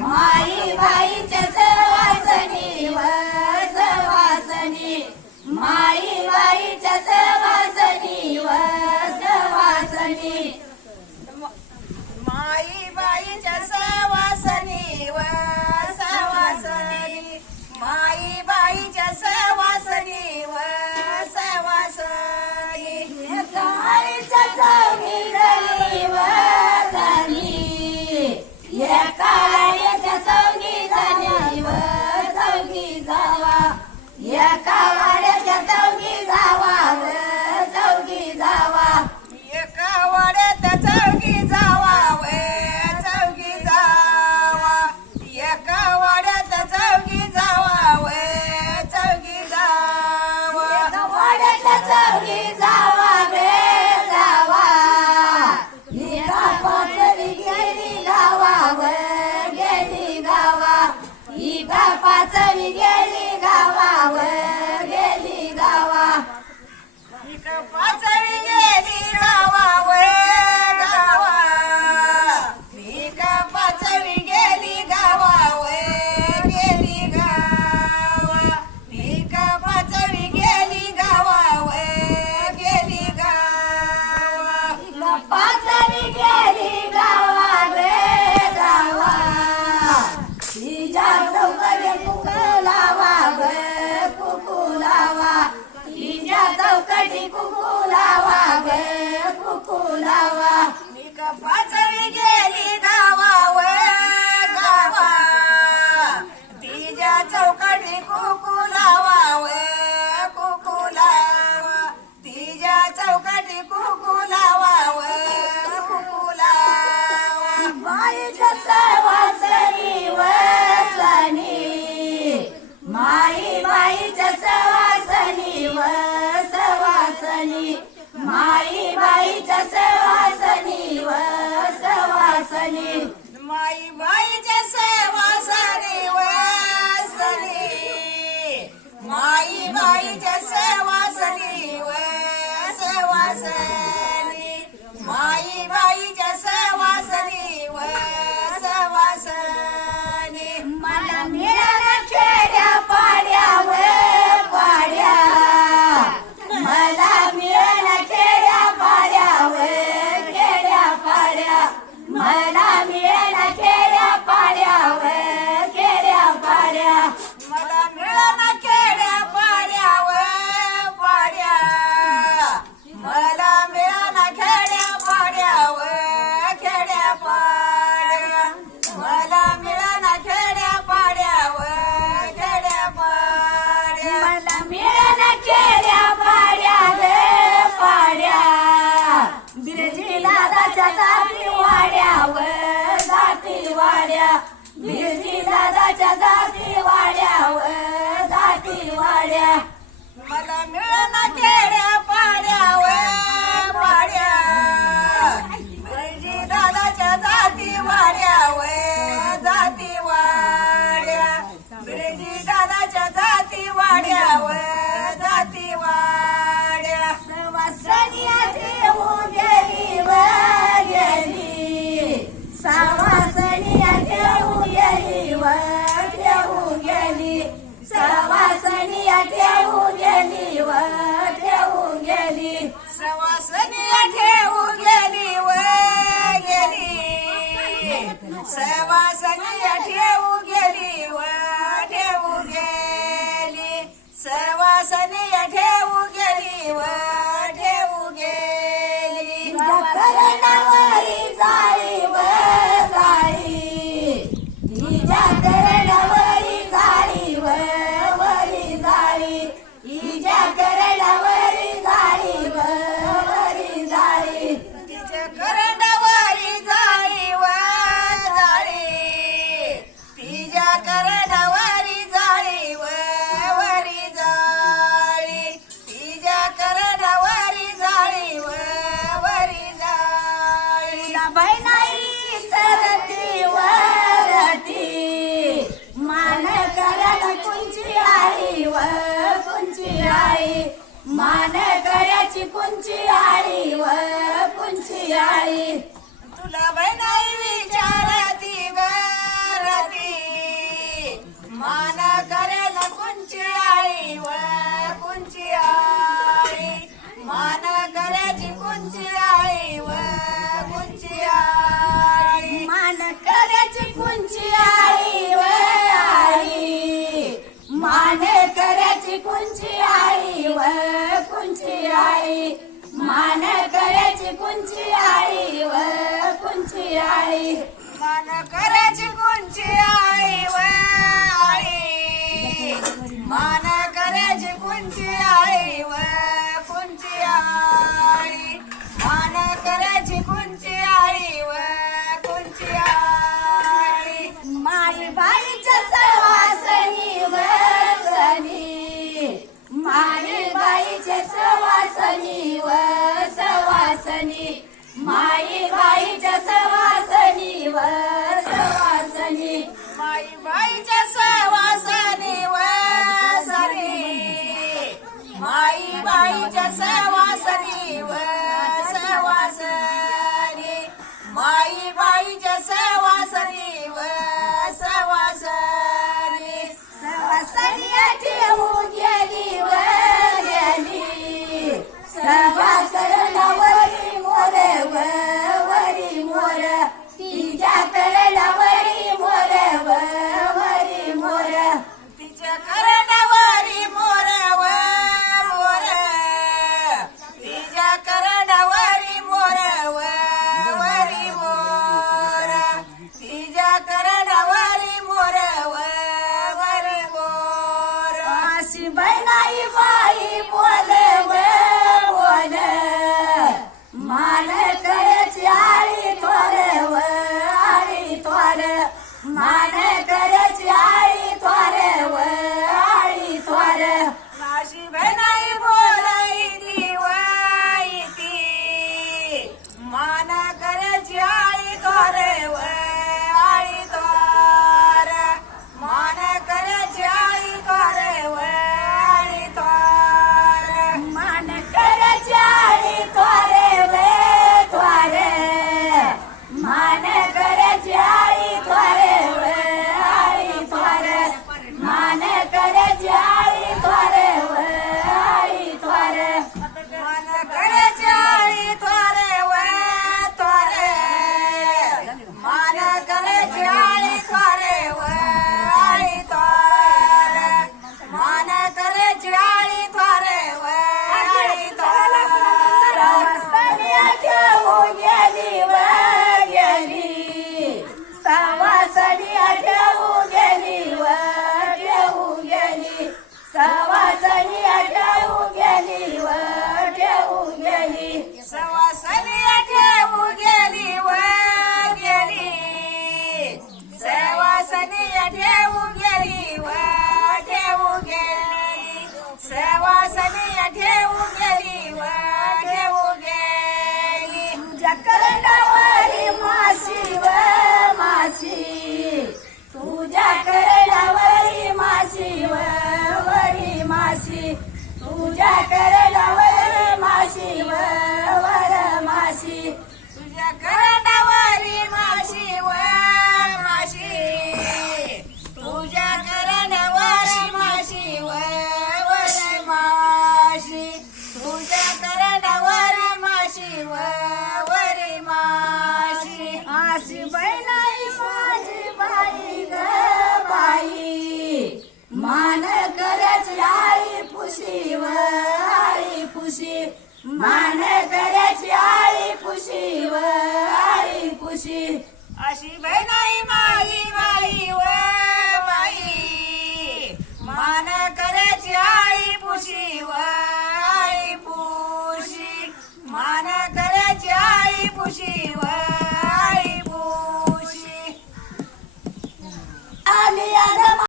माई बाईच्या सवासनी व सवासनी माई बाईच्या सवासनी व सवासनी माई बाईच्या सवासनी व सवासनी माई बाईच्या सवासनी व सवासनी एका चौघी जणी व जणी एका वाड्याच्या चौघी जणी व चौघी जावा एका वाड्याच्या चौघी जावा व चौघी जावा एका वाड्यात चौघी जावा व चौघी जावा एका वाड्यात चौघी जावा व चौघी जावा एका वाड्याच्या चौघी जावा रे जावा एका पाचरी गेली गावा व गेली गावा एका पाचरी गेली गावा व गेली गावा इकडं पाचवी गेली गावा व गावा इकडं पाचवी गेली गावा व गेली गावा इकडं पाचवी गेली गावा व गेली गावा एका पाचरी गेली गावा रे गावा तिच्या चौकडे कुकू लावा ग कुकू लावा तिच्या चौकटी कुकू लावा ग कुकू लावा इकडं पाचवी गेली गावा व गावा तिच्या चौकटी कुकू लावा व कुकू लावा तिच्या चौकटी कुकू लावा व कुकू लावा बाईच्या सवासनी व सनी माई बाईच्या सवासनी व सवासनी माई बाईच्या सवासनी व सवासनी माई बाईच्या सवासनी व सनी माई बाईच्या सवासनी व सवासनी माई बाईच्या सवासनी व सवासनी मला मिळाला खेड्या पाड्या व पाड्या मला मिळाला खेड्या पाड्या व खेड्या पाड्या मला मिळाला खेड्या पाड्या व खेड्या पाड्या मला मिळाला खेड्या पाड्या व पाड्या मला मिळाला खेड्या पाड्या व खेड्या पाड्या मला मिळाला खेड्या पाड्या व खेड्या पाड्या मला मिळाला खेड्या पाड्या व पाड्या बिरजी दादाच्या जाती वाड्या व जाती वाड्या बिरजी दादाच्या जाती वाड्या व जाती वाड्या मला मिळाला खेड्या पाड्या व पाड्या बिरजी दादाच्या जाती वाड्या व जाती वाड्या बिरजी दादाच्या जाती वाड्या व जाती वाड्या सवासनिया ठेवून गेली व गेली सवासनिया ठेवून गेली व ठेवून गेली सवासनिया ठेवून गेली व ठेवून गेली सवासनी ठेवून गेली व गेली सवासनी ठेवून गेली व ठेवून गेली सवासनी ठेवून गेली व ठेवून गेली करणावरी जाळी व जाळी तिच्या करणावरी जाळी व वरी जाळी तिच्या करणावरी जाळी व वरी जाळी तिच्या करंडावरी जाळी व जाळी तिच्या करंडावरी जाळी व वरी जाळी तिच्या करंडावरी जाळी व वरी जाळी बहिणाई सरती वरती मान करत कुंची आई व कुंची आई मान कराची कुंची आई व कुंची आई तुला बाई नाही विचार मान करायची कोणची आळी व आळी मान करायची कोणची आळी व कोणची आळी मान करायची कोणची आळी व कोणची आळी माई बाईच्या सवासनी वसनी माई बाईच्या सवासनी व सवासनी माई बाईच्या सवासनी व सवासनी माई बाईच्या सवासनी व सनी माई बाईच्या सवासनी व सवासनी माई बाईच्या सवासनी व सवासनी सवासनी ठेवून गेली व गेली सवासनावरी मोर व वरी मोर तिच्या करणावरी मोर व वरी मोर तिच्या करणावरी मोर व मोर तिच्या करणावरी मोर व वरी मोर तिच्या करणावरी मोर व वरी मोर अशी बनाई बाई बोल व बोल मान करची आळी थोर व आळी थोर मान करची आळी थोर व आळी थोर नाशी बनाई बोलाई ती वाई ती मान करायची आळी तोरे व आळी तोर मान करायची आळी तोरे व आळी तोर मान करची आळी थोर व थोर मान करची आळी थोर व आळी थोर मान करची आळी थोर व आळी थोर मान करायची आळी तोरे व तोरे मान करायची आळी तोरे व आळी तोर मान करायची आळी तोरे व आळी तोर सवासनी ठेवून गेली व गेली सवासनी ठेवून गेली व ठेवून गेली सवासनी ठेवून गेली व ठेवून गेली सवासनी ठेवू गेली व गेली सवासनी ठेवू गेली व ठेवू गेली सवासनी ठेवू गेली व ठेवू गेली तुझ्या करणावरी माशी व माशी तुझ्या करणावरी माशी व वरी माशी तुझ्या करणावरी माशी व वर माशी तुझ्या करणावरी माशी व माशी तुझ्या करणावरी माशी व वरी माशी तुझ्या करणावरी माशी व वरी माशी अशी बैलाई माझी बाई ग बाई मान करची आळी पुशी व आळी पुशी मान करची आळी पुशी व आळी पुशी अशी बहिणाई माई